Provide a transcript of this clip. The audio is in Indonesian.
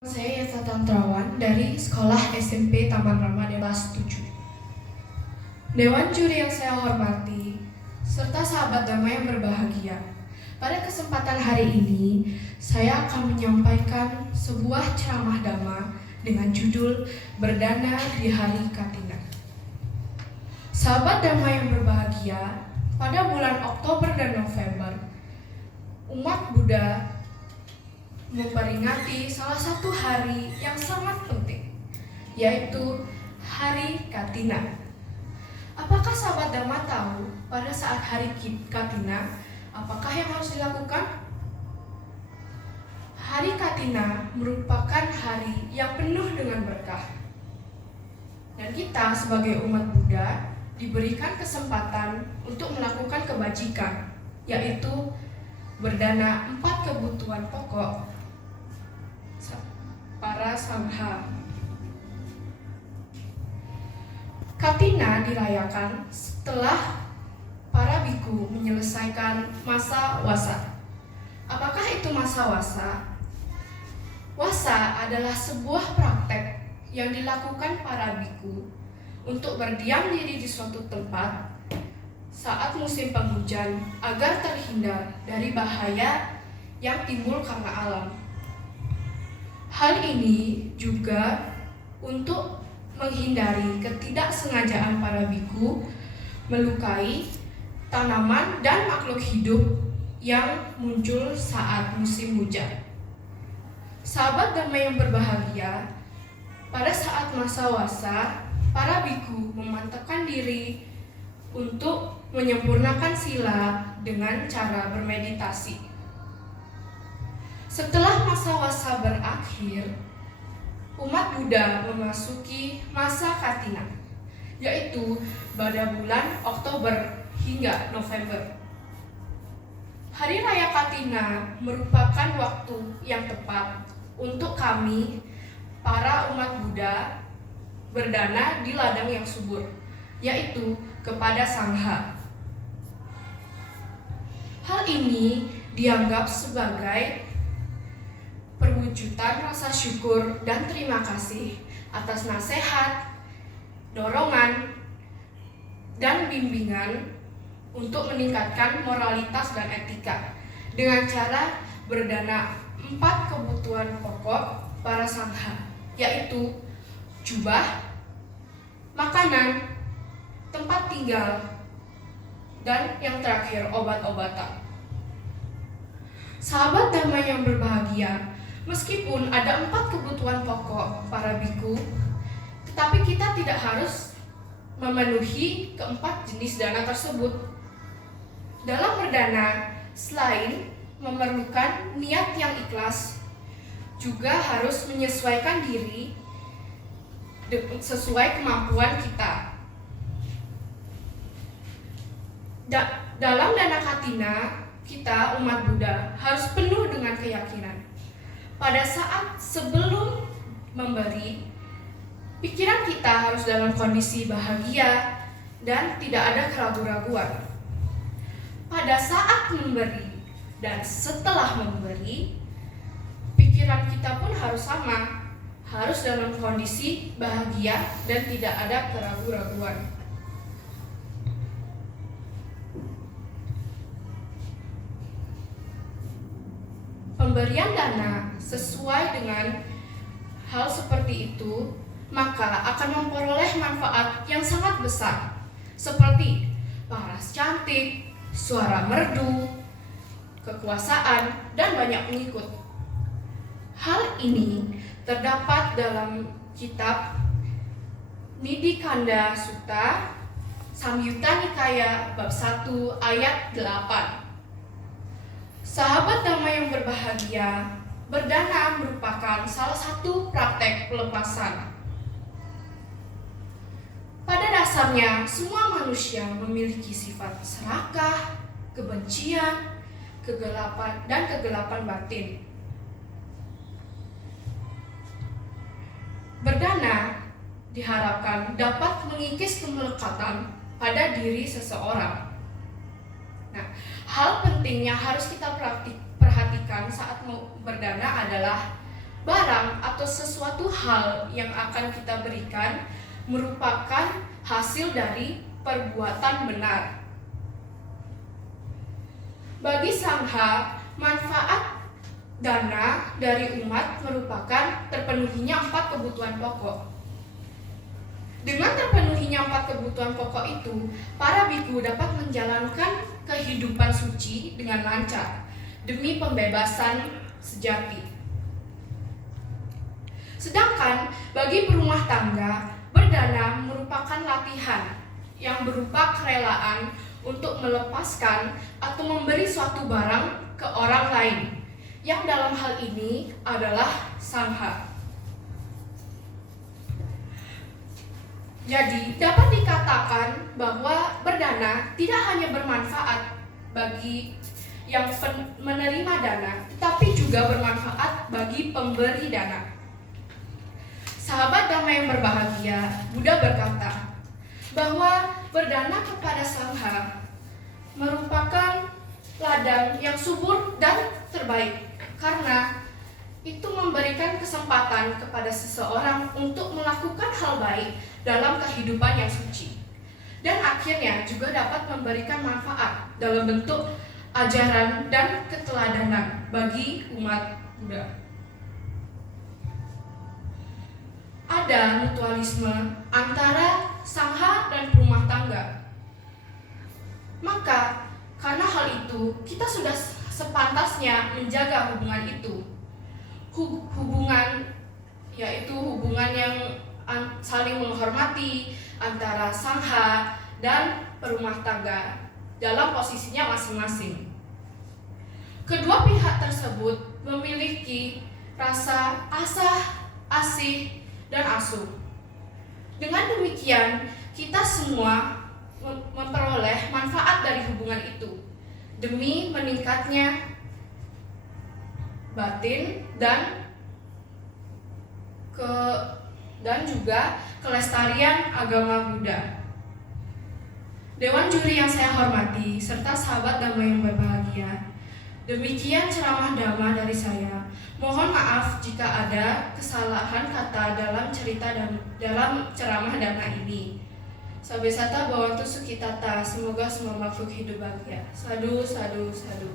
Saya Yasa Tantrawan dari Sekolah SMP Taman Rama kelas 7. Dewan juri yang saya hormati, serta sahabat damai yang berbahagia. Pada kesempatan hari ini, saya akan menyampaikan sebuah ceramah dhamma dengan judul Berdana di Hari Katina. Sahabat damai yang berbahagia, pada bulan Oktober dan November, umat Buddha memperingati salah satu hari yang sangat penting, yaitu Hari Katina. Apakah sahabat Dhamma tahu pada saat Hari Katina, apakah yang harus dilakukan? Hari Katina merupakan hari yang penuh dengan berkah. Dan kita sebagai umat Buddha diberikan kesempatan untuk melakukan kebajikan, yaitu berdana 4 kebutuhan pokok para sangha. Katina dirayakan setelah para biku menyelesaikan masa wasa. Apakah itu masa wasa? Wasa adalah sebuah praktek yang dilakukan para biku untuk berdiam diri di suatu tempat saat musim penghujan agar terhindar dari bahaya yang timbul karena alam. Hal ini juga untuk menghindari ketidaksengajaan para biku melukai tanaman dan makhluk hidup yang muncul saat musim hujan. Sahabat damai yang berbahagia, pada saat masa wasa, para biku memantapkan diri untuk menyempurnakan sila dengan cara bermeditasi. Setelah masa wasa berakhir, umat Buddha memasuki masa Katina, yaitu pada bulan Oktober hingga November. Hari Raya Katina merupakan waktu yang tepat untuk kami, para umat Buddha, berdana di ladang yang subur, yaitu kepada Sangha. Hal ini dianggap sebagai perwujudan rasa syukur dan terima kasih atas nasihat, dorongan, dan bimbingan untuk meningkatkan moralitas dan etika dengan cara berdana 4 kebutuhan pokok para sangha, yaitu jubah, makanan, tempat tinggal, dan yang terakhir obat-obatan. Sahabat damai yang berbahagia, meskipun ada 4 kebutuhan pokok para biku, tetapi kita tidak harus memenuhi keempat jenis dana tersebut. Dalam berdana, selain memerlukan niat yang ikhlas, juga harus menyesuaikan diri sesuai kemampuan kita. Dalam dana Katina, kita umat Buddha harus penuh dengan keyakinan. Pada saat sebelum memberi, pikiran kita harus dalam kondisi bahagia dan tidak ada keraguan-raguan. Pada saat memberi dan setelah memberi, pikiran kita pun harus sama, harus dalam kondisi bahagia dan tidak ada keraguan-raguan. Pemberian dana sesuai dengan hal seperti itu, maka akan memperoleh manfaat yang sangat besar, seperti paras cantik, suara merdu, kekuasaan, dan banyak pengikut. Hal ini terdapat dalam kitab Nidikanda Sutta, Samyutta Nikaya bab 1 ayat 8. Sahabat damai yang berbahagia, berdana merupakan salah satu praktek pelepasan. Pada dasarnya, semua manusia memiliki sifat serakah, kebencian, kegelapan, dan kegelapan batin. Berdana diharapkan dapat mengikis kemelekatan pada diri seseorang. Nah, hal penting yang harus kita perhatikan saat mau berdana adalah barang atau atau sesuatu hal yang akan kita berikan merupakan hasil dari perbuatan benar. Bagi Sangha, manfaat dana dari umat merupakan terpenuhinya 4 kebutuhan pokok. Dengan terpenuhinya 4 kebutuhan pokok itu, para biku dapat menjalankan kehidupan suci dengan lancar demi pembebasan sejati. Sedangkan bagi berumah tangga, berdana merupakan latihan yang berupa kerelaan untuk melepaskan atau memberi suatu barang ke orang lain, yang dalam hal ini adalah Sangha. Jadi dapat dikatakan bahwa berdana tidak hanya bermanfaat bagi yang menerima dana, tetapi juga bermanfaat bagi pemberi dana. Sahabat damai yang berbahagia, Buddha berkata bahwa berdana kepada Sangha merupakan ladang yang subur dan terbaik, karena itu memberikan kesempatan kepada seseorang untuk melakukan hal baik dalam kehidupan yang suci, dan akhirnya juga dapat memberikan manfaat dalam bentuk ajaran dan keteladanan bagi umat Buddha. Ada mutualisme antara Sangha dan rumah tangga. Maka karena hal itu, kita sudah sepantasnya menjaga hubungan itu. Hubungan yaitu hubungan yang saling menghormati antara Sangha dan perumah tangga dalam posisinya masing-masing. Kedua pihak tersebut memiliki rasa asah, asih, dan asuh. Dengan demikian, kita semua memperoleh manfaat dari hubungan itu demi meningkatnya batin dan juga kelestarian agama Buddha. Dewan juri yang saya hormati serta sahabat damai yang berbahagia, demikian ceramah dhamma dari saya. Mohon maaf jika ada kesalahan kata dalam cerita dan dalam ceramah dhamma ini. Sabesata Bhavantu Sukhitata, semoga semua makhluk hidup bahagia. Sadu, sadu, sadu.